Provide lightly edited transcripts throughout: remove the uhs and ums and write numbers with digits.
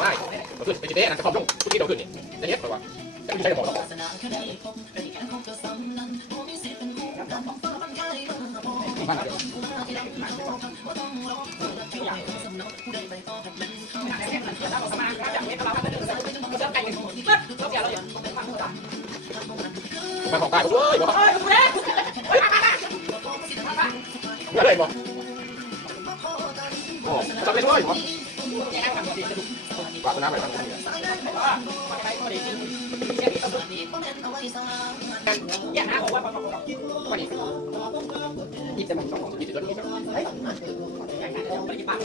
ว้ายก็คือเป็นจีเด้นั่นจะพร้อมลงทุกที่เราขึ้นนี่จะเย็ดไปว่าจะไม่ใช่จะบอกหรอกบ้านมาของตายเว้ยบอกอะไรบอกโอ้จับเลยด้วยบอกปากน้ำอะไรบ้างอย่าหาบอกว่าวันนี้หยิบแต่มันสองหยิบแต่ตัวนี้ครับเฮ้ยไม่หยิบปาก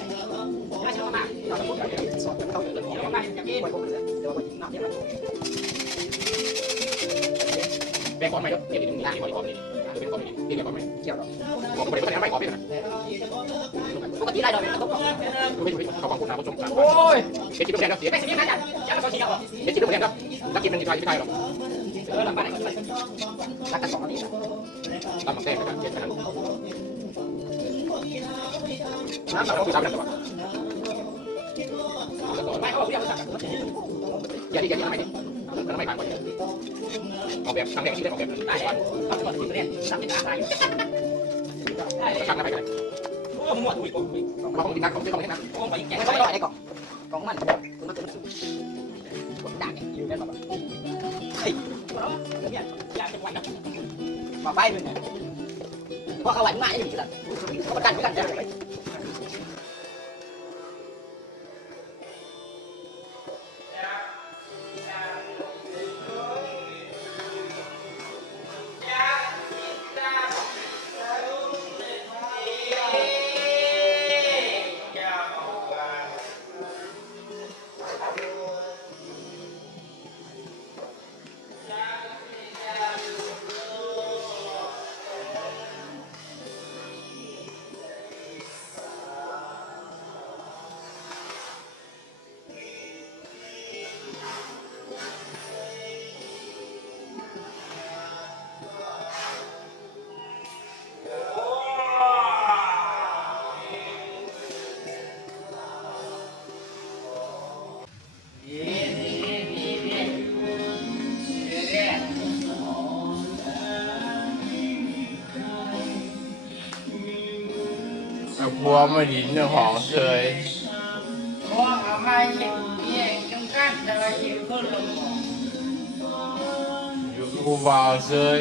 น่าเชื่อมากเราต้องพูดอย่างนี้สอนเขาเดี๋ยวมาอย่างนี้บ่อยผมเลยเดี๋ยวมาหยิบน้ำเนี่ยแบ่งของไหมครับเดี๋ยวถึงนี่บ่อยของนี่จะเป็นของนี่นี่แบ่งของไหมเกี่ยวหรอบอกผมเลยว่าไม่ขอพี่นะปกติได้ดอกเป็นกระทบไม่ถูกเขาบอกคุณนะผู้ชมโอ้ยเด็กกินลูกแดงครับเสียไม่เสียนะจ๊ะจะมาเขาเชียร์หรอเด็กกินลูกแดงครับนักกินเป็นไทยไม่ได้หรอกหลังบ้านไหนรักกัน2 นาทีตามมาแท้กันเย็นกันน้ำเราคือทำได้หรอไม่เขาบอกอย่าดิอย่าไม่ดิก็ไม่ผ่านก่อนออกแบบทำแดงที่ได้ออกแบบได้ก่อนทำก่อนถึงเรียนทำเป็นอะไรช่างได้ไปกันโอ้หมวดอุ้ยเราต้องกินน้ำของที่เขาไม่ให้น้ำโอ้ยแกเขาไม่ได้กล่องมันคือมันด่างอยู่ได้แบบเฮ้ยเนี่ยอยากจะวันนะมาไปเลยพอเขาไหวมาอย่างนี้ละเขาประกันไม่กันจะไปบัวมาดินหอมเชยบัวเอามาเลี้ยงจังกันแต่ละอยู่คนละหมอกูบ่าวเชย